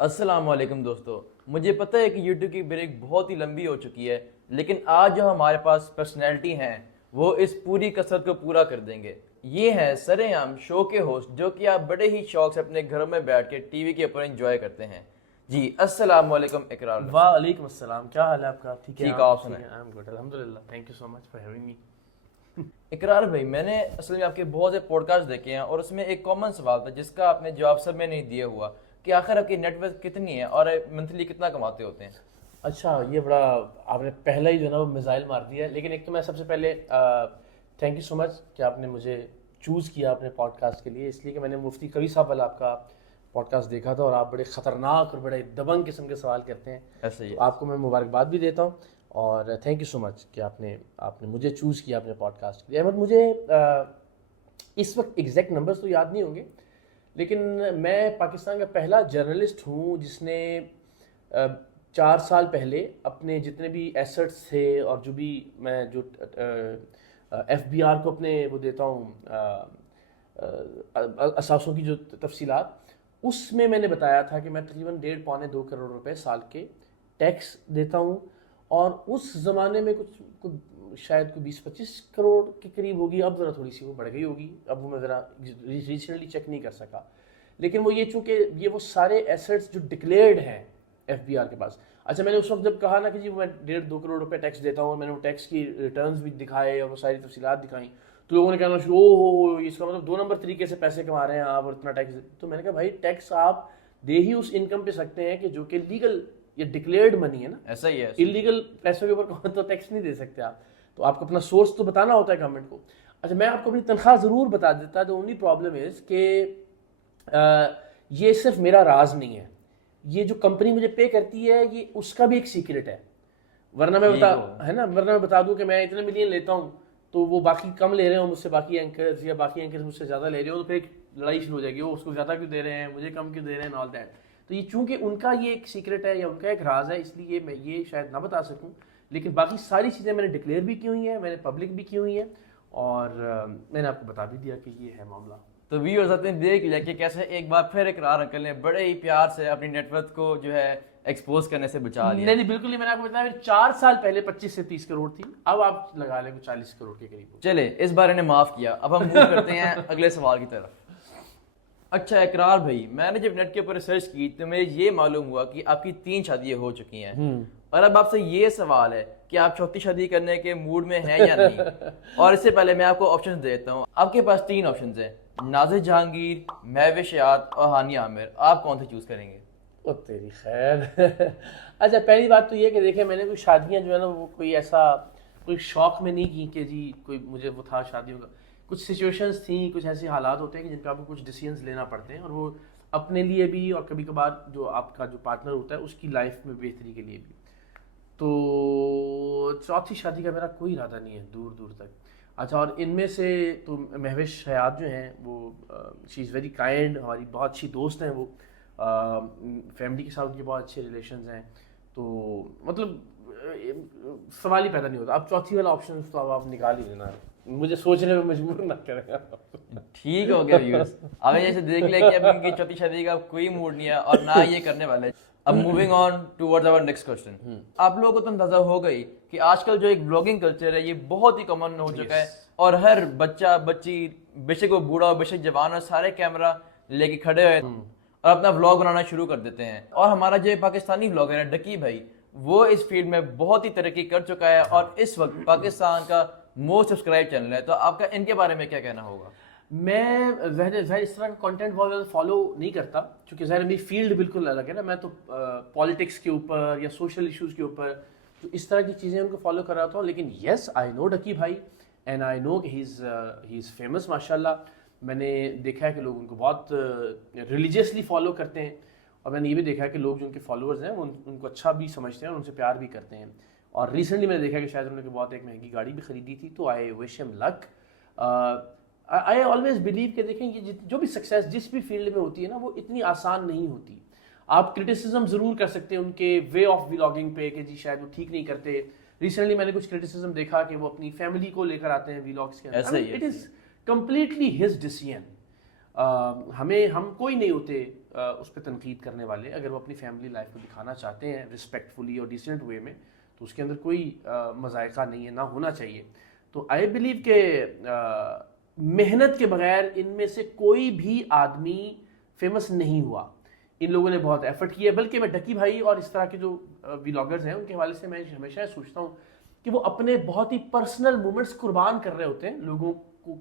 السلام علیکم دوستو. مجھے پتہ ہے کہ یوٹیوب کی بریک بہت ہی لمبی ہو چکی ہے، لیکن آج جو ہمارے پاس پرسنالٹی ہیں وہ اس پوری کثرت کو پورا کر دیں گے. یہ ہیں سرعام شو کے ہوسٹ جو کہ آپ بڑے ہی شوق سے اپنے گھروں میں بیٹھ کے ٹی وی کے اوپر انجوائے کرتے ہیں. جی السلام علیکم اقرار. وعلیکم السلام. کیا حال ہے آپ کا؟ ٹھیک آپ سنائیں. آئی ایم گڈ الحمدللہ. Thank you so much for having me. اقرار بھائی، میں نے اصل میں آپ کے بہت سے پوڈ کاسٹ دیکھے ہیں اور اس میں ایک کامن سوال تھا جس کا آپ نے جواب سب میں نہیں دیا ہوا کہ آخر آپ کی نیٹ ورتھ کتنی ہے اور منتھلی کتنا کماتے ہوتے ہیں. اچھا، یہ بڑا آپ نے پہلا ہی جو ہے نا وہ میزائل مار دیا ہے. لیکن ایک تو میں سب سے پہلے تھینک یو سو مچ کہ آپ نے مجھے چوز کیا اپنے پوڈ کاسٹ کے لیے، اس لیے کہ میں نے مفتی قوی صاحب والا آپ کا پوڈ کاسٹ دیکھا تھا اور آپ بڑے خطرناک اور بڑے دبنگ قسم کے سوال کرتے ہیں. ایسا ہی تو آپ کو میں مبارکباد بھی دیتا ہوں اور تھینک یو سو مچ کہ آپ نے مجھے چوز کیا اپنے پوڈ کاسٹ کے لیے. احمد، مجھے اس وقت ایگزیکٹ نمبرز تو یاد نہیں ہوں گے، لیکن میں پاکستان کا پہلا جرنلسٹ ہوں جس نے 4 سال پہلے اپنے جتنے بھی ایسٹس تھے اور جو بھی میں جو ایف بی آر کو اپنے وہ دیتا ہوں اثاثوں کی جو تفصیلات، اس میں نے بتایا تھا کہ میں تقریباً 1.5-2 کروڑ روپے سال کے ٹیکس دیتا ہوں. اور اس زمانے میں کچھ شاید کوئی 20-25 کروڑ کے قریب ہوگی. اب ذرا تھوڑی سی وہ بڑھ گئی ہوگی، اب وہ میں ذرا ریسنٹلی چیک نہیں کر سکا. لیکن وہ یہ چونکہ یہ وہ سارے ایسٹس جو ڈکلیئرڈ ہیں ایف بی آر کے پاس. اچھا، میں نے اس وقت جب کہا نا کہ جی میں 1.5-2 کروڑ روپے ٹیکس دیتا ہوں، میں نے وہ ٹیکس کی ریٹرنز بھی دکھائے اور وہ ساری تفصیلات دکھائیں، تو لوگوں نے کہنا شروع ہو اس کا مطلب 2 نمبر طریقے سے پیسے کما رہے ہیں آپ اور اتنا ٹیکس. تو میں نے کہا بھائی ٹیکس آپ دے ہی اس انکم پہ سکتے ہیں کہ جو کہ لیگل یا ڈکلیئرڈ منی ہے نا. ایسا ہی ہے. انلیگل پیسوں کے اوپر تو ٹیکس نہیں دے سکتے آپ. تو آپ کو اپنا سورس تو بتانا ہوتا ہے گورنمنٹ کو. اچھا، میں آپ کو اپنی تنخواہ ضرور بتا دیتا. دا اونلی پرابلم از کہ یہ صرف میرا راز نہیں ہے، یہ جو کمپنی مجھے پے کرتی ہے یہ اس کا بھی ایک سیکرٹ ہے. ورنہ میں بتا دوں کہ میں اتنے ملین لیتا ہوں تو وہ باقی کم لے رہے ہوں مجھ سے، باقی اینکرز یا باقی اینکرز مجھ سے زیادہ لے رہے ہوں، تو پھر ایک لڑائی شروع ہو جائے گی، وہ اس کو زیادہ کیوں دے رہے ہیں، مجھے کم کیوں دے رہے ہیں، آل دیٹ. تو یہ چونکہ ان کا یہ ایک سیکرٹ ہے یا ان کا ایک راز ہے، اس لیے میں یہ شاید نہ بتا سکوں. لیکن باقی ساری چیزیں میں نے ڈکلیئر بھی کی ہوئی ہیں، میں نے پبلک بھی کی ہوئی ہیں اور میں نے آپ کو بتا بھی دیا کہ یہ ہے معاملہ. تو ویورز آپ نے دیکھ لیا کہ کیسے ایک بار پھر اقرار انکل نے بڑے ہی پیار سے اپنی نیٹ ورتھ کو جو ہے ایکسپوز کرنے سے بچا لیا. نہیں بالکل نہیں. میں نے آپ کو بتایا 4 سال پہلے 25 سے 30 کروڑ تھی، اب آپ لگا لیں 40 کروڑ کے قریب. چلے اس بارے نے معاف کیا. اب ہم موو کرتے ہیں اگلے سوال کی طرف. اچھا اقرار بھائی، میں نے جب نیٹ کے اوپر ریسرچ کی تو مجھے یہ معلوم ہوا کہ آپ کی 3 شادیاں ہو چکی ہیں، اور اب آپ سے یہ سوال ہے کہ آپ 4تھی شادی کرنے کے موڈ میں ہیں یا نہیں. اور اس سے پہلے میں آپ کو آپشنز دیتا ہوں. آپ کے پاس 3 آپشنز ہیں: نازش جہانگیر، مہوش حیات اور ہانیہ عامر. آپ کون سے چوز کریں گے؟ او تیری خیر. اچھا، پہلی بات تو یہ کہ دیکھیں میں نے کوئی شادیاں جو ہے نا وہ کوئی ایسا کوئی شوق میں نہیں کی کہ جی کوئی مجھے وہ تھا شادیوں کا. کچھ سچویشنز تھیں، کچھ ایسے حالات ہوتے ہیں کہ جن پہ آپ کو کچھ ڈیسیژنز لینا پڑتے ہیں، اور وہ اپنے لیے بھی اور کبھی کبھار جو آپ کا جو پارٹنر ہوتا ہے اس کی لائف میں بہتری کے لیے بھی. تو 4تھی شادی کا میرا کوئی ارادہ نہیں ہے دور دور تک. اچھا، اور ان میں سے تو مہوش حیات جو ہیں وہ شی از ویری کائنڈ، ہماری بہت اچھی دوست ہیں. وہ فیملی کے ساتھ ان کے بہت اچھے ریلیشنز ہیں. تو مطلب سوال ہی پیدا نہیں ہوتا. اب 4تھی والا آپشن تو اب آپ نکال ہی لینا، مجھے سوچنے میں مجبور نہ کریں. ٹھیک ہو گیا ویورز، اب جیسے دیکھ لیا کہ اب ان کی 4تھی شادی کا کوئی موڈ نہیں ہے اور نہ یہ کرنے والے. اب moving on towards our next question. آپ لوگوں کو تو اندازہ ہو گئی کہ آج کل جو ایک بلاگنگ کلچر ہے یہ بہت ہی کامن ہو چکا ہے، اور ہر بچہ بچی بے شک وہ بوڑھا ہو بے شک جوان ہو، سارے کیمرہ لے کے کھڑے ہوئے اور اپنا ولاگ بنانا شروع کر دیتے ہیں. اور ہمارا جو پاکستانی بلاگر ہے ڈکی بھائی، وہ اس فیلڈ میں بہت ہی ترقی کر چکا ہے اور اس وقت پاکستان کا موسٹ سبسکرائب چینل ہے. تو آپ کا ان کے بارے میں کیا کہنا ہوگا؟ میں ظاہر اس طرح کا کنٹینٹ بہت زیادہ فالو نہیں کرتا کیونکہ ظاہر میری فیلڈ بالکل الگ ہے نا. میں تو پالیٹکس کے اوپر یا سوشل ایشوز کے اوپر تو اس طرح کی چیزیں ان کو فالو کر رہا تھا. لیکن یس آئی نو ڈکی بھائی اینڈ آئی نو کہ ہی از فیمس ماشاء اللہ. میں نے دیکھا ہے کہ لوگ ان کو بہت ریلیجیسلی فالو کرتے ہیں، اور میں نے یہ بھی دیکھا ہے کہ لوگ جو ان کے فالوورز ہیں وہ ان کو اچھا بھی سمجھتے ہیں اور ان سے پیار بھی کرتے ہیں. اور ریسنٹلی میں نے دیکھا کہ شاید انہوں نے بہت ایک مہنگی گاڑی بھی خریدی تھی. تو آئی وش ہم لک. آئی آلویز بلیو کہ دیکھیں یہ جو بھی سکسیس جس بھی فیلڈ میں ہوتی ہے نا وہ اتنی آسان نہیں ہوتی. آپ کرٹیسزم ضرور کر سکتے ہیں ان کے وے آف ولاگنگ پہ کہ جی شاید وہ ٹھیک نہیں کرتے. ریسنٹلی میں نے کچھ کرٹیسزم دیکھا کہ وہ اپنی فیملی کو لے کر آتے ہیں ولاگس کے اندر. It is completely his decision. ہم کوئی نہیں ہوتے اس پہ تنقید کرنے والے اگر وہ اپنی فیملی لائف کو دکھانا چاہتے ہیں رسپیکٹفلی اور ڈیسنٹ وے میں تو اس کے اندر کوئی مذائقہ نہیں ہے, نہ ہونا چاہیے. تو آئی بلیو کہ محنت کے بغیر ان میں سے کوئی بھی آدمی فیمس نہیں ہوا. ان لوگوں نے بہت ایفرٹ کیا, بلکہ میں ڈکی بھائی اور اس طرح کے جو ولاگرز ہیں ان کے حوالے سے میں ہمیشہ یہ سوچتا ہوں کہ وہ اپنے بہت ہی پرسنل مومنٹس قربان کر رہے ہوتے ہیں لوگوں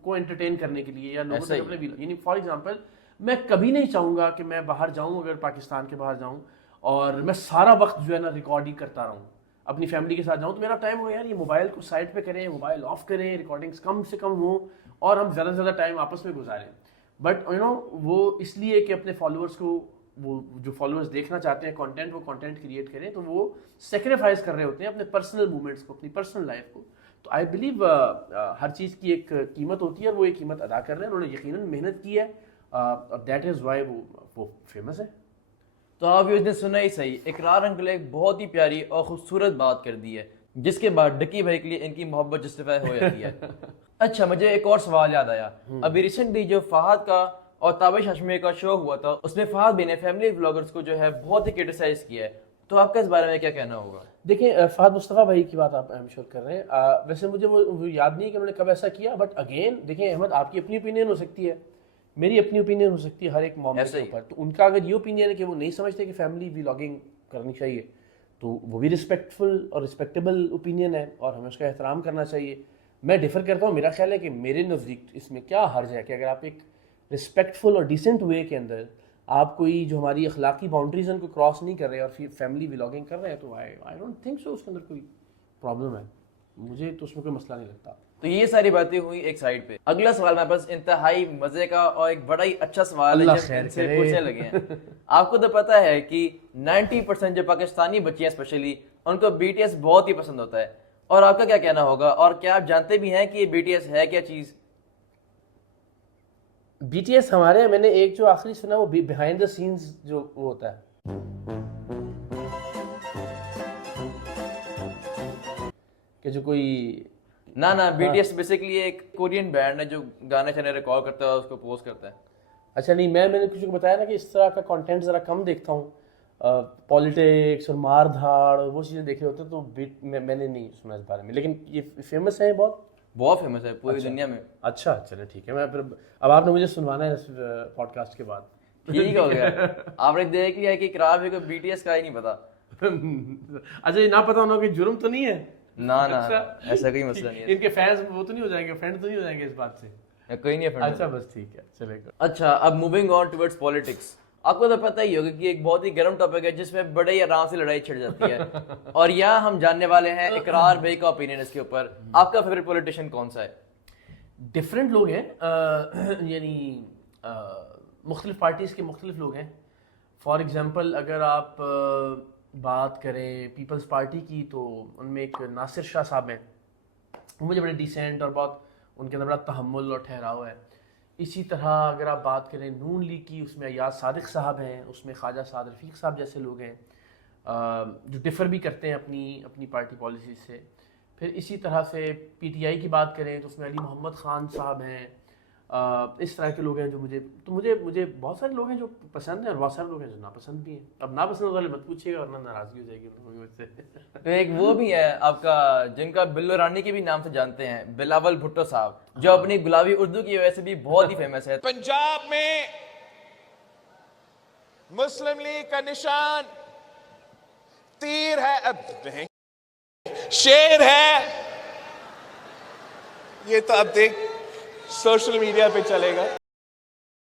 کو انٹرٹین کرنے کے لیے, یا لوگوں سے اپنے یعنی فار ایگزامپل میں کبھی نہیں چاہوں گا کہ میں باہر جاؤں, اگر پاکستان کے باہر جاؤں اور میں سارا وقت جو ہے نا ریکارڈنگ کرتا رہوں, اپنی فیملی کے ساتھ جاؤں, تو میرا ٹائم ہو یار یہ موبائل کو سائڈ پہ کریں, موبائل آف کریں, ریکارڈنگس کم سے کم ہوں اور ہم زیادہ سے زیادہ ٹائم آپس میں گزاریں. بٹ یو نو وہ اس لیے کہ اپنے فالوورس کو, وہ جو فالوورس دیکھنا چاہتے ہیں کنٹینٹ, وہ کنٹینٹ کریٹ کریں, تو وہ سیکریفائز کر رہے ہوتے ہیں اپنے پرسنل مومنٹس کو, اپنی پرسنل لائف کو. تو آئی بلیو ہر چیز کی ایک قیمت ہوتی ہے اور وہ ایک قیمت ادا کر رہے ہیں, انہوں نے یقیناً محنت کی ہے, دیٹ از وائی وہ فیمس ہے. تو آپ نے سنا ہی صحیح, اقرار انکل ایک بہت ہی پیاری اور خوبصورت بات کر دی ہے جس کے بعد ڈکی بھائی کے لیے ان کی محبت جسٹیفائی ہو جاتی ہے. اچھا مجھے ایک اور سوال یاد آیا, ابھی ریسنٹلی جو فہد کا اور تابش ہاشمی کا شو ہوا تھا اس میں فہد بھی نے فیملی بلاگرز کو جو ہے بہت ہی کرٹیسائز کیا ہے, تو آپ کا اس بارے میں کیا کہنا ہوگا؟ دیکھیں فہد مصطفیٰ بھائی کی بات آپ شیئر کر رہے ہیں, ویسے مجھے وہ یاد نہیں کہ انہوں نے کب ایسا کیا, بٹ اگین دیکھیں احمد آپ کی اپنی اوپینین ہو سکتی ہے, میری اپنی اوپینین ہو سکتی ہے ہر ایک معاملے کے اوپر. تو ان کا اگر یہ اوپینین ہے کہ وہ نہیں سمجھتے کہ فیملی ولاگنگ کرنی چاہیے تو وہ بھی رسپیکٹفل اور رسپیکٹیبل اوپینین ہے اور ہمیں اس کا احترام کرنا چاہیے. میں ڈیفر کرتا ہوں, میرا خیال ہے کہ میرے نزدیک اس میں کیا حرج ہے کہ اگر آپ ایک رسپیکٹفل اور ڈیسنٹ وے کے اندر آپ کوئی جو ہماری اخلاقی باؤنڈریز ان کو کراس نہیں کر رہے اور پھر فیملی ولاگنگ کر رہے ہیں, تو آئی ڈونٹ تھنک سو اس کے اندر کوئی پرابلم ہے, مجھے تو اس میں کوئی مسئلہ نہیں لگتا. تو یہ ساری باتیں ہوئی ایک سائڈ پہ. اگلا سوال میرے پاس انتہائی مزے کا اور ایک بڑا ہی اچھا سوال ہے جو ان سے پوچھنے لگے ہیں. آپ کو تو پتا ہے کہ 90% جو پاکستانی بچے ہیں اسپیشلی ان کو بی ٹی ایس بہت ہی پسند ہوتا ہے, اور آپ کا کیا کہنا ہوگا, اور کیا آپ جانتے بھی ہیں کہ یہ بی ٹی ایس ہے کیا چیز؟ بی ٹی ایس ہمارے, میں نے ایک جو آخری سنا وہ بیہائنڈ دا سینز جو وہ ہوتا ہے کہ جو کوئی نہ بی ٹی ایس بیسیکلی ایک کورین بینڈ ہے جو گانے چانے ریکارڈ کرتا ہے اور اس کو پوسٹ کرتا ہے. اچھا نہیں, میں نے کچھ بتایا نا کہ اس طرح کا کنٹینٹ ذرا کم دیکھتا ہوں, پالیٹکس اور مار دھاڑ اور وہ چیزیں دیکھے ہوتے ہیں, تو میں نے نہیں سنا اس بارے میں, لیکن یہ فیمس ہے, بہت فیمس ہے پوری دنیا میں. اچھا چلے ٹھیک ہے, میں پھر اب آپ نے مجھے سنوانا ہے اس پوڈ کاسٹ کے بعد. ٹھیک ہو گیا, آپ نے دیکھ لیا کہ اقرار بھی کو بی ٹی ایس کا ہی نہیں پتا. اچھا یہ نہ پتا ہونا کہ جرم تو نہیں ہے؟ نہ ایسا کوئی مسئلہ نہیں ہے. ان کے فینس وہ تو نہیں ہو جائیں گے, فرینڈ تو نہیں ہو جائیں گے اس بات سے؟ کوئی نہیں ہے. اچھا بس ٹھیک ہے چلے گا. اچھا اب موونگ آن ٹورڈز پالیٹکس. آپ کو تو پتہ ہی ہوگا کہ ایک بہت ہی گرم ٹاپک ہے جس میں بڑے ہی آرام سے لڑائی چھڑ جاتی ہے, اور یہاں ہم جاننے والے ہیں اقرار بھائی کا اوپینین اس کے اوپر. آپ کا فیوریٹ پولیٹیشین کون سا ہے؟ ڈفرینٹ لوگ ہیں, یعنی مختلف پارٹیز کے مختلف لوگ ہیں. فار ایگزامپل اگر آپ بات کریں پیپلز پارٹی کی تو ان میں ایک ناصر شاہ صاحب ہیں, وہ مجھے بڑے ڈیسینٹ اور بہت ان کے اندر بڑا تحمل اور ٹھہراؤ ہے. اسی طرح اگر آپ بات کریں نون لیگ کی, اس میں ایاز صادق صاحب ہیں, اس میں خواجہ سعد رفیق صاحب جیسے لوگ ہیں جو ڈفر بھی کرتے ہیں اپنی پارٹی پالیسیز سے. پھر اسی طرح سے پی ٹی آئی کی بات کریں تو اس میں علی محمد خان صاحب ہیں. اس طرح کے لوگ ہیں جو مجھے بہت سارے لوگ ہیں جو پسند ہیں اور بہت سارے لوگ ہیں جو ناپسند بھی ہیں. اب ناپسند والے مت پوچھیے گا ورنہ ناراضگی ہو جائے گی مجھ سے. ایک وہ بھی ہے آپ کا جن کا بلو رانی کے بھی نام سے جانتے ہیں, بلاول بھٹو صاحب, جو اپنی گلابی اردو کی وجہ سے بھی بہت ہی فیمس ہے. پنجاب میں مسلم لیگ کا نشان تیر ہے, اب نہیں شیر ہے, یہ تو اب دیکھ سوشل میڈیا پہ چلے گا.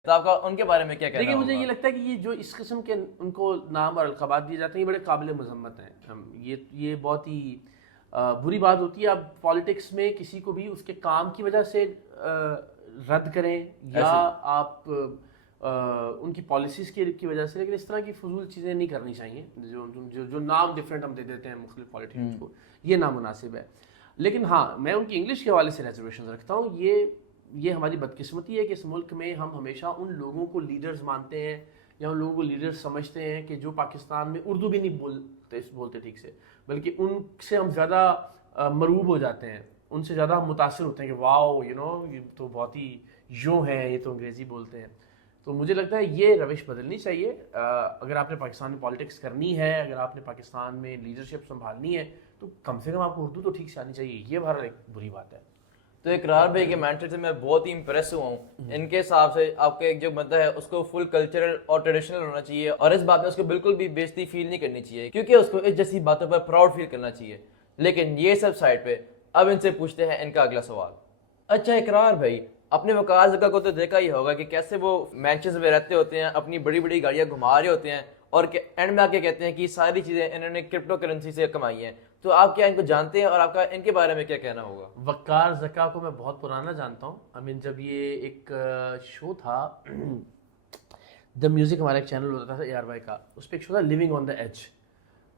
تو آپ کا ان کے بارے میں کیا کہنا دیکھیں ہوگا؟ مجھے یہ لگتا ہے کہ یہ جو اس قسم کے ان کو نام اور القابات دیے جاتے ہیں یہ بڑے قابل مذمت ہیں. یہ بہت ہی بری بات ہوتی ہے. اب پالیٹکس میں کسی کو بھی اس کے کام کی وجہ سے رد کریں یا آپ ان کی پالیسیز کی وجہ سے, لیکن اس طرح کی فضول چیزیں نہیں کرنی چاہیے. جو نام ڈفرینٹ ہم دے دیتے ہیں مختلف پالیٹیشنز کو, یہ نامناسب ہے. لیکن ہاں میں ان کی انگلش کے حوالے سے ریزرویشن رکھتا ہوں. یہ ہماری بدقسمتی ہے کہ اس ملک میں ہم ہمیشہ ان لوگوں کو لیڈرز مانتے ہیں یا ان لوگوں کو لیڈرز سمجھتے ہیں کہ جو پاکستان میں اردو بھی نہیں بولتے ٹھیک سے, بلکہ ان سے ہم زیادہ مروب ہو جاتے ہیں, ان سے زیادہ متاثر ہوتے ہیں کہ واو یہ تو بہت ہی یوں ہیں, یہ تو انگریزی بولتے ہیں. تو مجھے لگتا ہے یہ روش بدلنی چاہیے. اگر آپ نے پاکستان میں پالیٹکس کرنی ہے, اگر آپ نے پاکستان میں لیڈرشپ سنبھالنی ہے, تو کم سے کم آپ کو اردو تو ٹھیک سے آنی چاہیے. یہ بہرحال ایک بری بات ہے. تو اقرار بھائی کے مینٹر سے میں بہت ہی امپریس ہوا ہوں. ان کے حساب سے آپ کا ایک جو بندہ ہے اس کو فل کلچرل اور ٹریڈیشنل ہونا چاہیے, اور اس بات میں اس کو بالکل بھی بےزتی فیل نہیں کرنی چاہیے, کیونکہ اس کو اس جیسی باتوں پر پراؤڈ فیل کرنا چاہیے. لیکن یہ سب سائڈ پہ, اب ان سے پوچھتے ہیں ان کا اگلا سوال. اچھا اقرار بھائی, اپنے وقار زکا کو تو دیکھا ہی ہوگا کہ کیسے وہ مینشنز میں رہتے ہوتے ہیں, اپنی بڑی بڑی گاڑیاں گھما رہے ہوتے ہیں, اور اینڈ میں آ کے کہتے ہیں کہ ساری چیزیں انہوں نے کرپٹو کرنسی سے کمائی ہیں. تو آپ کیا ان کو جانتے ہیں, اور آپ کا ان کے بارے میں کیا کہنا ہوگا؟ وقار زکا کو میں بہت پرانا جانتا ہوں. جب یہ ایک شو تھا دا میوزک, ہمارا ایک چینل ہوتا تھا ARY کا, اس پہ ایک شو تھا لیونگ آن دا ایج.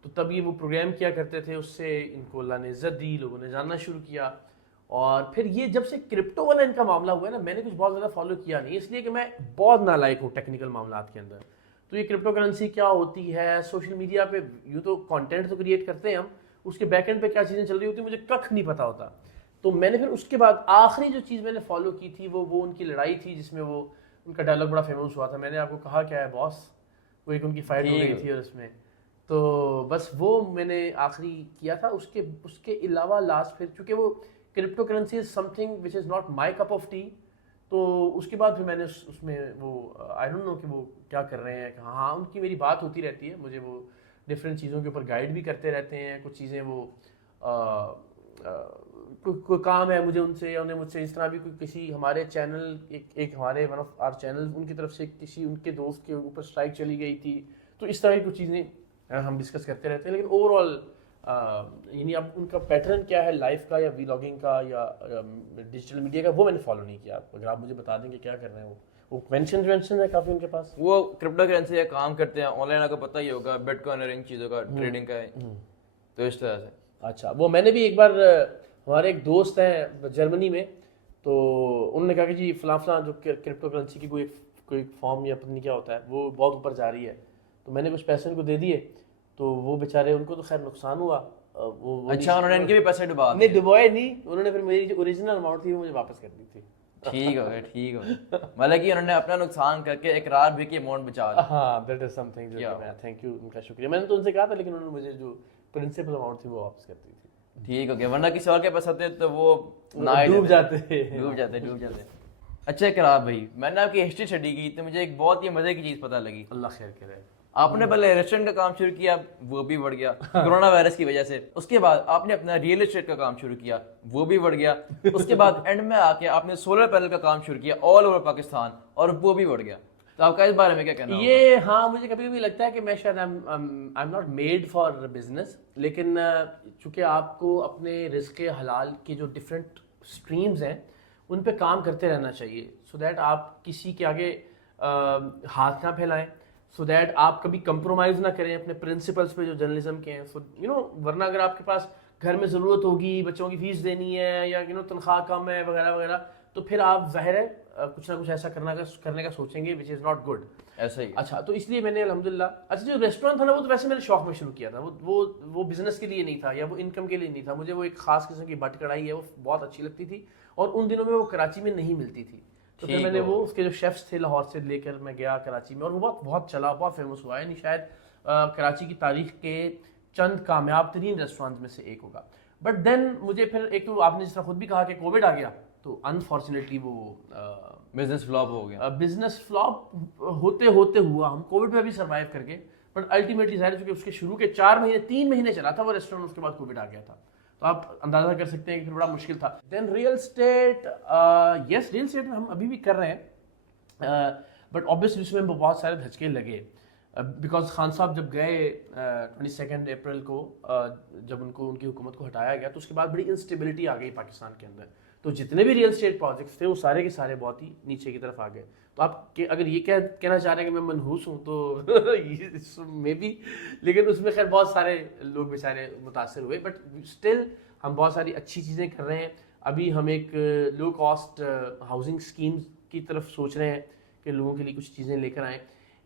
تو تب یہ وہ پروگرام کیا کرتے تھے, اس سے ان کو اللہ نے عزت دی, لوگوں نے جاننا شروع کیا. اور پھر یہ جب سے کرپٹو والا ان کا معاملہ ہوا ہے نا, میں نے کچھ بہت زیادہ فالو کیا نہیں, اس لیے کہ میں بہت نالائق ہوں ٹیکنیکل معاملات کے اندر. تو یہ کرپٹو کرنسی کیا ہوتی ہے, سوشل میڈیا پہ یوں تو کانٹینٹ تو کریٹ کرتے ہیں ہم, اس کے بیک اینڈ پہ کیا چیزیں چل رہی ہوتی ہیں مجھے ککھ نہیں پتا ہوتا. تو میں نے پھر اس کے بعد آخری جو چیز میں نے فالو کی تھی وہ ان کی لڑائی تھی, جس میں وہ ان کا ڈائلاگ بڑا فیمس ہوا تھا. میں نے آپ کو کہا کیا ہے باس, وہ ایک ان کی فائٹ ہو رہی تھی, اور اس میں تو بس وہ میں نے آخری کیا تھا. اس کے علاوہ لاسٹ پھر چونکہ وہ crypto currency is some thing which is not my cup of T, تو اس کے بعد پھر میں نے اس میں وہ آئی ڈونٹ نو کہ وہ کیا کر رہے ہیں. ہاں ان کی میری بات ہوتی رہتی ہے, مجھے وہ ڈفرینٹ چیزوں کے اوپر گائیڈ بھی کرتے رہتے ہیں. کچھ چیزیں وہ کوئی کام ہے مجھے ان سے, یا انہیں مجھ سے اس طرح بھی کوئی کسی ہمارے چینل ایک ہمارے ون آف آر چینل ان کی طرف سے کسی ان کے دوست کے اوپر اسٹرائک چلی گئی تھی, تو اس طرح کی کچھ چیزیں ہم ڈسکس کرتے رہتے ہیں. لیکن اوور آل یعنی اب ان کا پیٹرن کیا ہے لائف کا, یا ولاگنگ کا, یا ڈیجیٹل میڈیا کا, وہ میں نے فالو نہیں کیا. اگر آپ مجھے بتا دیں کہ کیا کر رہے ہیں وہ مینشن ہے کافی ان کے پاس. وہ کرپٹو کرنسی کا کام کرتے ہیں, آن لائن آپ کو پتہ ہی ہوگا, بٹ کوائن اور ان چیزوں کا ٹریڈنگ کا ہے, تو اس طرح سے. اچھا, وہ میں نے بھی ایک بار, ہمارے ایک دوست ہیں جرمنی میں, تو انہوں نے کہا کہ جی فلاں جو کرپٹو کرنسی کی کوئی فارم یا پتہ نہیں کیا ہوتا ہے, وہ بہت اوپر جا رہی ہے. تو میں نے کچھ پیسے ان کو دے دیے, تو وہ بیچارے ان کو تو خیر نقصان ہوا. اچھا, انہوں نے ان کے بھی پیسے ڈبا نہیں ڈبوائے نہیں, انہوں نے پھر میری جو اوریجنل اماؤنٹ تھی وہ مجھے واپس کر دی تھی. ٹھیک ہو گیا, مطلب کہ انہوں نے اپنا نقصان کر کے اقرار بھی کی اماؤنٹ بچا لی. ہاں that is something. Thank you, ان کا شکریہ. میں نے تو ان سے کہا تھا, لیکن انہوں نے مجھے جو پرنسپل اماؤنٹ تھی وہ واپس کر دی تھی. ٹھیک ہو گیا, ورنہ کسی اور کے پاس ہوتے تو وہ ڈوب جاتے. اچھا اقرار بھائی, میں نے آپ کی ہسٹری اسٹڈی کی تو مجھے ایک بہت ہی مزے کی چیز پتہ لگی. اللہ خیر کرے. آپ نے پہلے ریسٹورینٹ کا کام شروع کیا, وہ بھی بڑھ گیا کورونا وائرس کی وجہ سے. اس کے بعد آپ نے اپنا ریئل اسٹیٹ کا کام شروع کیا, وہ بھی بڑھ گیا. اس کے بعد اینڈ میں آ کے آپ نے سولر پینل کا کام شروع کیا آل اوور پاکستان, اور وہ بھی بڑھ گیا. تو آپ کا اس بارے میں کیا کہنا ہے؟ یہ ہاں, مجھے کبھی کبھی لگتا ہے کہ میں شاید I am not made for business, لیکن چونکہ آپ کو اپنے رزق حلال کی جو ڈفرینٹ اسٹریمز ہیں ان پہ کام کرتے رہنا چاہیے, سو دیٹ آپ کسی کے آگے ہاتھ نہ پھیلائیں, سو دیٹ آپ کبھی کمپرومائز نہ کریں اپنے پرنسپلس پہ جو جرنلزم کے ہیں. سو ورنہ اگر آپ کے پاس گھر میں ضرورت ہوگی, بچوں کی فیس دینی ہے, یا تنخواہ کم ہے وغیرہ وغیرہ, تو پھر آپ ظاہر ہے کچھ نہ کچھ ایسا کرنے کا سوچیں گے وچ از ناٹ گڈ. ایسا ہی. اچھا, تو اس لیے میں نے الحمدللہ, اچھا جو ریسٹورینٹ تھا نا, وہ تو ویسے میں نے شوق میں شروع کیا تھا. وہ بزنس کے لیے نہیں تھا, یا وہ انکم کے لیے نہیں تھا. مجھے وہ ایک خاص قسم کی بٹ کڑھائی ہے, وہ بہت اچھی لگتی تھی, اور ان دنوں میں وہ کراچی میں نہیں ملتی تھی. تو پھر میں نے وہ اس کے جو شیفس تھے لاہور سے لے کر میں گیا کراچی میں, اور وہ بہت چلا, بہت فیمس ہوا ہے. یعنی شاید کراچی کی تاریخ کے چند کامیاب ترین ریسٹورینٹ میں سے ایک ہوگا. بٹ دین مجھے پھر ایک تو آپ نے جس طرح خود بھی کہا کہ کووڈ آ گیا, تو انفارچونیٹلی وہ بزنس فلاپ ہو گیا. بزنس فلاپ ہوتے ہوا, ہم کووڈ میں بھی سروائیو کر گئے, بٹ الٹیمیٹلی ظاہر چونکہ اس کے شروع کے 3 مہینے چلا تھا وہ ریسٹورینٹ, اس کے بعد کووڈ آ گیا تھا. تو آپ اندازہ کر سکتے ہیں کہ پھر بڑا مشکل تھا. دین ریئل اسٹیٹ, یس ریئل اسٹیٹ میں ہم ابھی بھی کر رہے ہیں, بٹ آبویسلی اس میں بہت سارے دھچکے لگے, بیکاز خان صاحب جب گئے 22 اپریل کو, جب ان کی حکومت کو ہٹایا گیا, تو اس کے بعد بڑی انسٹیبلٹی آ گئی پاکستان کے اندر. تو جتنے بھی ریئل اسٹیٹ پروجیکٹس تھے وہ سارے کے سارے بہت ہی نیچے کی طرف آ گئے. تو آپ اگر یہ کہنا چاہ رہے ہیں کہ میں منحوس ہوں تو مے بی, لیکن اس میں خیر بہت سارے لوگ بیچارے متاثر ہوئے, بٹ اسٹل ہم بہت ساری اچھی چیزیں کر رہے ہیں. ابھی ہم ایک لو کاسٹ ہاؤسنگ اسکیم کی طرف سوچ رہے ہیں کہ لوگوں کے لیے کچھ چیزیں لے کر آئیں.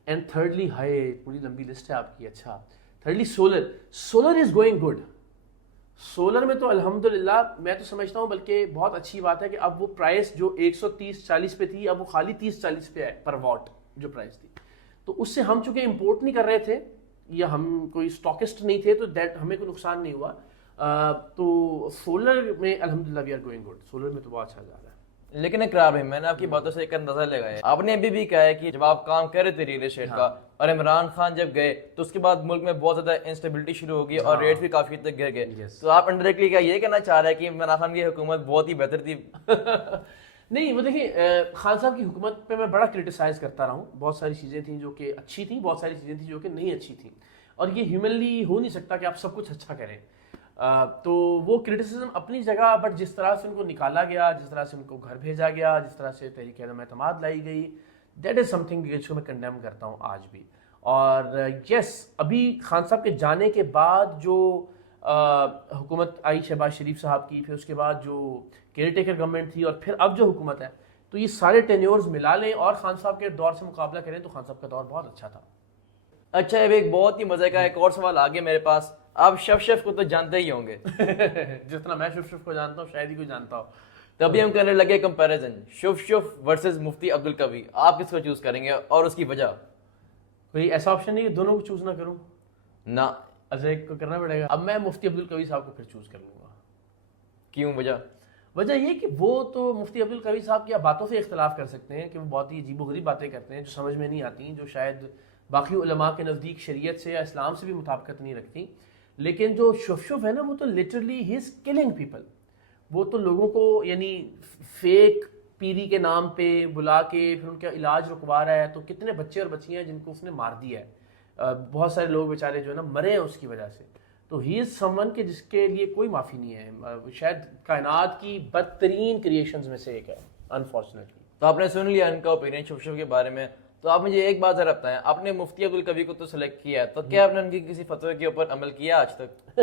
اینڈ تھرڈلی, ہائے پوری لمبی لسٹ ہے آپ کی. اچھا, thirdly solar is going good. Solar میں تو الحمدللہ میں تو سمجھتا ہوں بلکہ بہت اچھی بات ہے کہ اب وہ پرائس جو 130-140 پہ تھی, اب وہ خالی 30-40 پہ ہے پر واٹ. جو پرائس تھی. تو اس سے ہم چونکہ امپورٹ نہیں کر رہے تھے یا ہم کوئی اسٹاکسٹ نہیں تھے تو دیٹ ہمیں کوئی نقصان نہیں ہوا. تو سولر میں الحمدللہ we are going good, solar میں تو بہت اچھا جا رہا ہے. لیکن اقرار بھائی میں نے آپ کی باتوں سے ایک اندازہ لگایا, آپ نے ابھی بھی کہا ہے کہ جب آپ کام کر رہے تھے ریل اسٹیٹ کا اور عمران خان جب گئے تو اس کے بعد ملک میں بہت زیادہ انسٹیبلٹی شروع ہو گئی اور ریٹ بھی کافی حد تک گر گئے, تو آپ انڈائریکٹلی کیا یہ کہنا چاہ رہے ہیں کہ عمران خان کی حکومت بہت ہی بہتر تھی؟ نہیں, وہ دیکھیں خان صاحب کی حکومت پہ میں بڑا کرٹیسائز کرتا رہا ہوں. بہت ساری چیزیں تھیں جو کہ اچھی تھیں, بہت ساری چیزیں تھیں جو کہ نہیں اچھی تھیں, اور یہ ہیومنلی ہو نہیں سکتا کہ آپ سب کچھ اچھا کریں. تو وہ کرٹیسزم اپنی جگہ, بٹ جس طرح سے ان کو نکالا گیا, جس طرح سے ان کو گھر بھیجا گیا, جس طرح سے تحریک عدم اعتماد لائی گئی, دیٹ از سم تھنگ جس کو میں کنڈیم کرتا ہوں آج بھی. اور یس, ابھی خان صاحب کے جانے کے بعد جو حکومت آئی شہباز شریف صاحب کی, پھر اس کے بعد جو کیئر ٹیکر گورنمنٹ تھی, اور پھر اب جو حکومت ہے, تو یہ سارے ٹینیورز ملا لیں اور خان صاحب کے دور سے مقابلہ کریں تو خان صاحب کا دور بہت اچھا تھا. اچھا, اب ایک بہت ہی مزے کا ایک اور سوال آگے میرے پاس. آپ شف کو تو جانتے ہی ہوں گے. جتنا میں شف کو جانتا ہوں شاید ہی کوئی جانتا ہو. تبھی ہم کرنے لگے کمپیریزن, شف ورسز مفتی عبدالقوی. آپ کس کو چوز کریں گے اور اس کی وجہ؟ کوئی ایسا آپشن نہیں کہ دونوں کو چوز نہ کروں؟ نہ. اچھا, ایک کو کرنا پڑے گا. اب میں مفتی عبدالقوی صاحب کو پھر چوز کر لوں گا. کیوں؟ وجہ یہ کہ وہ تو مفتی عبدالقوی صاحب کی باتوں سے اختلاف کر سکتے ہیں کہ وہ بہت ہی عجیب و غریب باتیں کرتے ہیں جو سمجھ میں نہیں آتی, جو شاید باقی علماء کے نزدیک شریعت سے یا اسلام سے بھی مطابقت نہیں رکھتی. لیکن جو شف ہے نا, وہ تو لٹرلی ہی از کلنگ پیپل. وہ تو لوگوں کو یعنی فیک پیری کے نام پہ بلا کے پھر ان کا علاج رکوا رہا ہے. تو کتنے بچے اور بچیاں ہیں جن کو اس نے مار دیا ہے, بہت سارے لوگ بیچارے جو ہے نا مرے ہیں اس کی وجہ سے. تو ہی از سم ون کہ جس کے لیے کوئی معافی نہیں ہے. شاید کائنات کی بدترین کریشنز میں سے ایک ہے انفارچونیٹلی. تو آپ نے سن لیا ان کا اوپینین شف کے بارے میں. تو آپ مجھے ایک بات ذرا بتائیں, آپ نے مفتی عبدالقوی کو تو سلیکٹ کیا ہے, تو کیا آپ نے ان کی کسی فتوی کے اوپر عمل کیا آج تک؟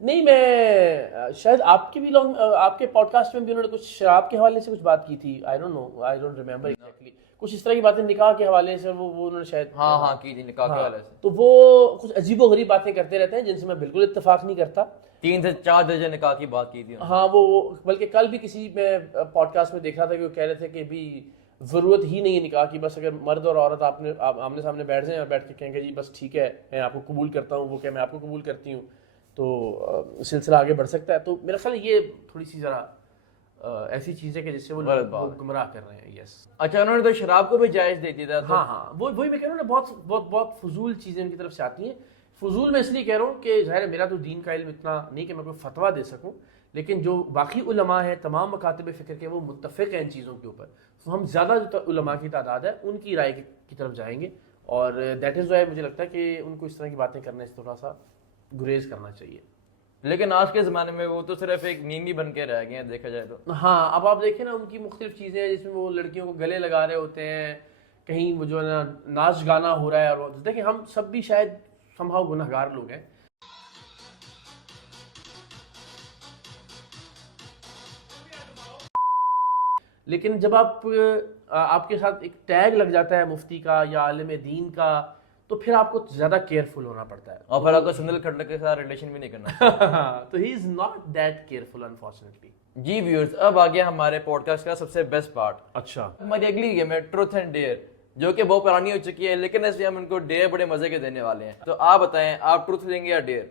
نہیں, میں شاید آپ کے بھی آپ کے پوڈ کاسٹ میں بھی انہوں نے کچھ شراب کے حوالے سے کچھ بات کی تھی. I don't know, I don't remember exactly. کچھ اس طرح کی باتیں نکاح کے حوالے سے وہ انہوں نے شاید ہاں کی تھی نکاح کے حوالے سے. تو وہ کچھ عجیب و غریب باتیں کرتے رہتے ہیں جن سے میں بالکل اتفاق نہیں کرتا. 3 سے 4 درجے نکاح کی بات کی تھی. ہاں, وہ بلکہ کل بھی کسی میں پوڈ کاسٹ میں دیکھ رہا تھا کہ وہ کہہ رہے تھے کہ بھی ضرورت ہی نہیں ہے نکاح کی, بس اگر مرد اور عورت آمنے سامنے بیٹھ جائیں اور بیٹھ کے کہیں گے جی بس ٹھیک ہے میں آپ کو قبول کرتا ہوں, وہ کہ میں آپ کو قبول کرتی ہوں, تو سلسلہ آگے بڑھ سکتا ہے. تو میرا خیال یہ تھوڑی سی ذرا ایسی چیز ہے کہ جس سے وہ لوگ گمراہ کر رہے ہیں. یس. اچھا, انہوں نے تو شراب کو بھی جائز دے دیا تھا. ہاں, وہی میں کہہ رہا ہوں نا, بہت بہت بہت فضول چیزیں ان کی طرف سے آتی ہیں. فضول میں اس لیے کہہ رہا ہوں کہ ظاہر ہے میرا تو دین کا علم اتنا نہیں کہ میں کوئی فتویٰ دے سکوں, لیکن جو باقی علماء ہیں تمام مکاتب فکر کے وہ متفق ہیں ان چیزوں کے اوپر. تو ہم زیادہ جو علماء کی تعداد ہے ان کی رائے کی طرف جائیں گے, اور دیٹ از وائی مجھے لگتا ہے کہ ان کو اس طرح کی باتیں کرنے سے تھوڑا سا گریز کرنا چاہیے. لیکن آج کے زمانے میں وہ تو صرف ایک میم ہی بن کے رہ گئے ہیں دیکھا جائے تو. ہاں, اب آپ دیکھیں نا ان کی مختلف چیزیں ہیں جس میں وہ لڑکیوں کو گلے لگا رہے ہوتے ہیں, کہیں وہ جو ہے نا ناچ گانا ہو رہا ہے, اور دیکھیں ہم سب بھی شاید سمہاؤ گنہگار لوگ ہیں. لیکن جب آپ کے ساتھ ایک ٹیگ لگ جاتا ہے مفتی کا یا عالم دین کا, تو پھر آپ کو زیادہ کیئرفل ہونا پڑتا ہے, اور پھر آپ کو سندل کھٹر کے ساتھ ریلیشن بھی نہیں کرنا. تو he is not that careful unfortunately. جی ویورز, اب آ گیا ہمارے پوڈ کاسٹ کا سب سے بیسٹ پارٹ. اچھا, ہماری اگلی گیم ہے ٹروتھ اینڈ ڈیئر, جو کہ بہت پرانی ہو چکی ہے, لیکن اس لیے ہم ان کو ڈیئر بڑے مزے کے دینے والے ہیں. تو آپ بتائیں, آپ ٹروتھ لیں گے یا ڈیئر؟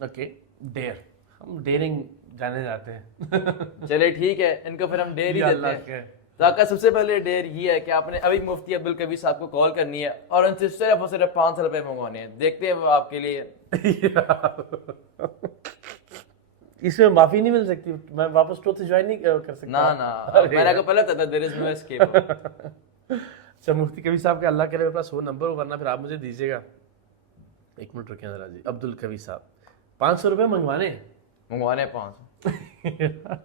Okay, dear. ہم ڈیئرنگ جانے جاتے ہیں. چلے ٹھیک ہے, ان کو پھر ہم ڈیئر ہی دیتے ہیں. تو آپ کا سب سے پہلے ڈیئر یہ ہے کہ آپ نے ابھی مفتی عبدالقوی صاحب کو کال کرنی ہے اور ان سے صرف اور صرف 500 روپے منگوانے ہیں. دیکھتے ہیں وہ آپ کے لیے. اس میں معافی نہیں مل سکتی, میں واپس ٹروتھ جوائن نہیں کر سکتا. نا میں نے کو پہلے تھا there is no escape. اچھا, مفتی قوی صاحب کا اللہ کرے میرے پاس ہو نمبر, ورنہ پھر آپ مجھے دیجیے گا. ایک منٹ رکھیں ذرا جی. عبدالقوی صاحب 500 روپے منگوانے 500.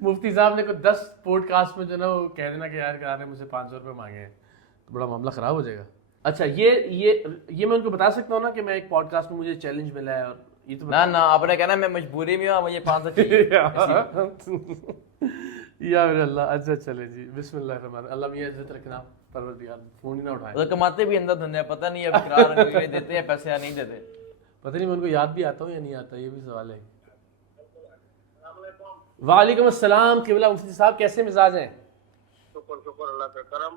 مفتی صاحب نے کوئی 10 پوڈ کاسٹ میں جو نا وہ کہہ دینا کہ یار کہا نے مجھ سے 500 روپے مانگے ہیں, تو بڑا معاملہ خراب ہو جائے گا. اچھا, یہ میں ان کو بتا سکتا ہوں نا کہ میں ایک پوڈ کاسٹ میں مجھے چیلنج ملا ہے, اور یہ تو نا آپ نے کہنا میں مجبوری میں ہوں, مجھے 500 چاہیے. یا میرے اللہ. اچھا چلے جی, بسم اللہ الرحمن الرحیم. اللہ میاں عزت رکھنا, پروردگار فون ہی نہ اٹھائے. تو کماتے بھی اندر دھندے, پتہ نہیں اب اقرار دیتے ہیں پیسے یا نہیں دیتے, پتہ نہیں میں ان کو یاد بھی آتا ہوں یا نہیں آتا, یہ بھی سوال ہے. وعلیکم السلام. قبلہ مفتی صاحب کیسے مزاج ہیں؟ شکر اللہ کا کرم.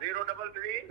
033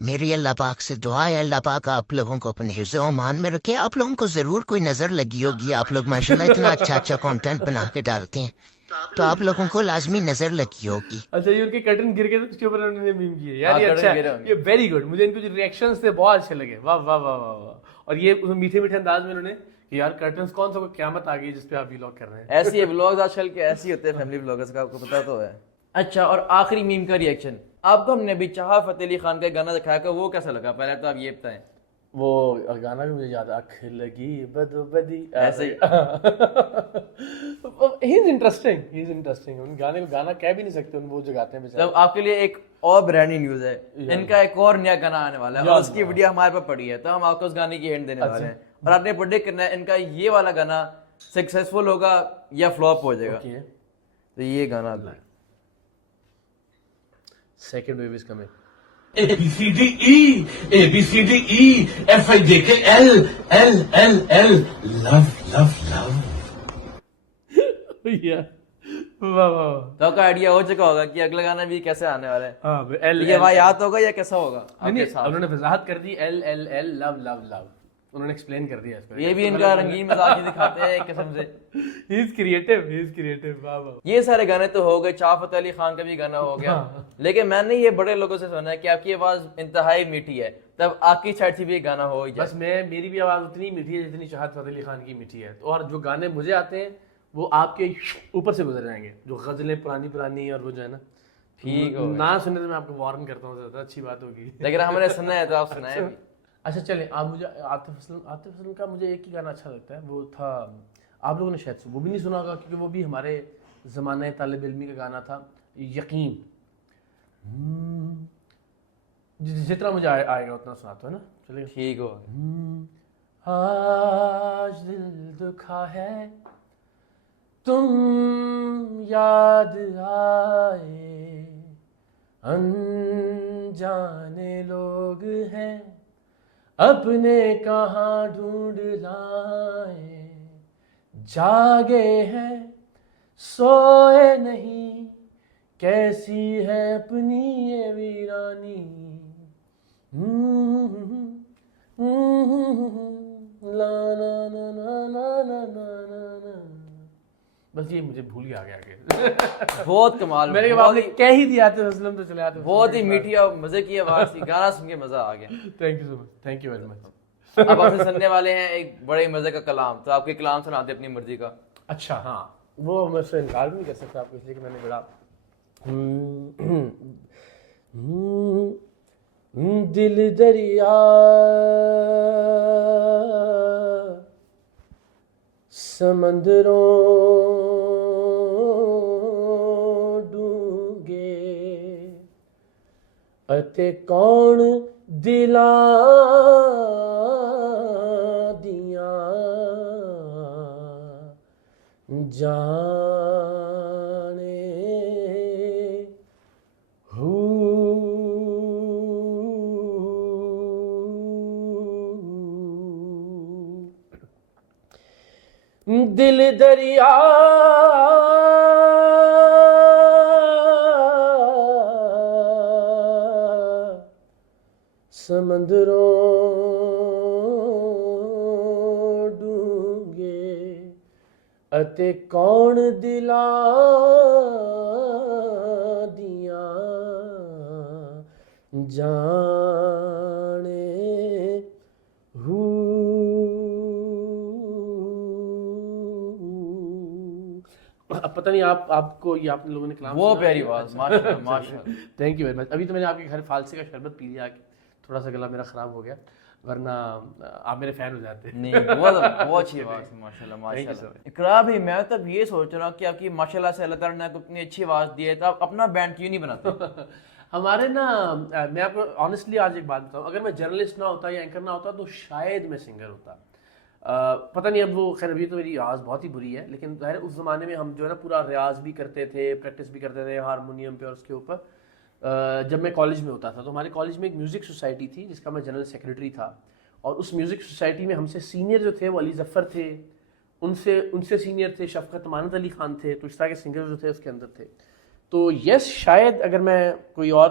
میری اللہ پاک سے دعا ہے اللہ پاک آپ لوگوں کو اپنے حفظ و امان میں رکھے. آپ لوگوں کو ضرور کوئی نظر لگی ہوگی, آپ لوگ ماشاءاللہ اتنا اچھا اچھا کنٹینٹ بنا کے ڈالتے ہیں, تو آپ لوگوں کو لازمی نظر لگی ہوگی. اچھا یہ ان کے کرٹن گر گئے تو اس کے اوپر انہوں نے میم کیے یار, یہ curtain اچھا گرے ہے, ہوں گے. یہ ویری گڈ. مجھے ان کے جو ریئیکشنز تھے بہت اچھے لگے, واہ واہ واہ واہ واہ. اور یہ میٹھے میٹھے انداز میں انہوں نے کہ یار کرٹنز کون سا قیامت آ گئی جس پہ آپ ویلاگ کر رہے ہیں. ایسی ولاگز آج کل کے ایسی ہوتے ہیں فیملی ولاگرز کا, آپ کو پتا تو ہے. اچھا اور آخری میم کا ریئیکشن آپ کو ہم نے ابھی چاہا فتح علی خان کا گانا دکھایا کہ وہ کیسا لگا, پہلے تو آپ یہ بتائیں. وہ گانا بھی مجھے یاد ہے, اکھ لگی بدو بدی, ایسے ہی. ہی از انٹرسٹنگ. ان گانے کو گانا کہہ بھی نہیں سکتے, ان وہ جو گاتے ہیں بیچارے. تو آپ کے لیے ایک اور برانڈی نیوز ہے, ان کا ایک اور نیا گانا آنے والا ہے اور اس کی ویڈیو ہمارے پاس پڑی ہے, تو ہم آپ کو اس گانے کی ہنٹ دینے والے ہیں اور آپ نے پریڈکٹ کرنا ہے ان کا یہ والا گانا سکسیسفل ہوگا یا فلوپ ہو جائے گا. تو یہ گانا second wave is coming. A B C D E, A B C D E, F I J K L, L L L, love love love. واہ واہ. تو آپ کا آئیڈیا ہو چکا ہوگا کہ اگلا گانا بھی کیسے آنے والا ہے. ہاں یہ واقعات ہوگا یا کیسا ہوگا آپ کے ساتھ. انہوں نے وضاحت کر دی, ایل ایل ایل لو لو لو, انہوں نے ایکسپلین کر دیا اس کو. یہ بھی ان کا رنگین مزاج دکھاتے ہیں ایک قسم سے. ہی از کریٹو. واہ واہ. یہ سارے گانے تو ہو گئے, چاہ فتح علی خان کا بھی گانا ہو گیا, لیکن میں نے یہ بڑے لوگوں سے سنا ہے کہ آپ کی آواز انتہائی میٹھی ہے, تب آپ کی سائڈ سے بھی گانا ہو ہی جائے. بس میری بھی آواز اتنی میٹھی ہے جتنی چاہت فتح علی خان کی میٹھی ہے, اور جو گانے مجھے آتے ہیں وہ آپ کے اوپر سے گزر جائیں گے, جو غزلیں پرانی اور وہ جو ہے نا ٹھیک ہو نہ سننے تو میں آپ کو وارن کرتا ہوں, زیادہ اچھی بات ہوگی. لیکن ہم نے سننا ہے تو آپ سنائیں. اچھا چلیں, آپ مجھے عاطف اسلم کا مجھے ایک ہی گانا اچھا لگتا ہے, وہ تھا آپ لوگوں نے شاید وہ بھی نہیں سنا ہوگا کیونکہ وہ بھی ہمارے زمانہ طالب علمی کا گانا تھا, یقین. جتنا مجھے آئے گا اتنا سناتا ہوں نا. چلیے ٹھیک ہو. آج دل دکھا ہے تم یاد آئے, انجانے لوگ ہیں اپنے کہاں ڈھونڈ لائیں, جاگے ہیں سوئے نہیں, کیسی ہے اپنی یہ ویرانی, لا لا لا لا لا لا لا. بس یہ مجھے بھول گیا آگے. بہت کمال, میرے بعد کہہ ہی دیا عاطف اسلم تو چلے آتے. بہت ہی میٹھی اور مزے کی آواز تھی, گانا سن کے مزہ آ گیا. Thank you so much, thank you very much. اب آپ سے سننے والے ہیں ایک بڑے مزے کا کلام, تو آپ کے کلام سناتے اپنی مرضی کا. اچھا ہاں, وہ میں اس سے انکار بھی نہیں کر سکتا آپ کو, اس لیے کہ میں نے بڑا دل دریا سمندروں ڈونگے اتے کون دلا دیاں جانے دل دریا سمندروں ڈونگے اتے کون دلا دیاں جانے اب پتہ نہیں آپ کو یہ آپ لوگوں نے کلام وہ پیاری آواز, ماشاءاللہ ماشاءاللہ. Thank you very much. ابھی تو میں نے آپ کے گھر فالسے کا شربت پی لیا, تھوڑا سا گلا میرا خراب ہو گیا, ورنہ آپ میرے فین ہو جاتے. نہیں بہت اچھی آواز ماشاءاللہ ماشاءاللہ. اقرا بھائی میں تب یہ سوچ رہا ہوں کہ آپ کی ماشاءاللہ سے اللہ تعالیٰ نے آپ کو اتنی اچھی آواز دی ہے, تو آپ اپنا بینڈ کیوں نہیں بناتے؟ ہمارے نا, میں آپ کو آنیسٹلی آج ایک بات بتاؤں, اگر میں جرنلسٹ نہ ہوتا یا اینکر نہ ہوتا تو شاید میں سنگر ہوتا. پتہ نہیں اب وہ, خیر ابھی تو میری آواز بہت ہی بری ہے, لیکن ظاہر اس زمانے میں ہم جو ہے نا پورا ریاض بھی کرتے تھے, پریکٹس بھی کرتے تھے ہارمونیم پہ اور اس کے اوپر. جب میں کالج میں ہوتا تھا تو ہمارے کالج میں ایک میوزک سوسائٹی تھی جس کا میں جنرل سیکرٹری تھا, اور اس میوزک سوسائٹی میں ہم سے سینئر جو تھے وہ علی ظفر تھے, ان سے سینئر تھے شفقت امانت علی خان تھے, تو اس طرح کے سنگر جو تھے اس کے اندر تھے. تو یس شاید اگر میں کوئی اور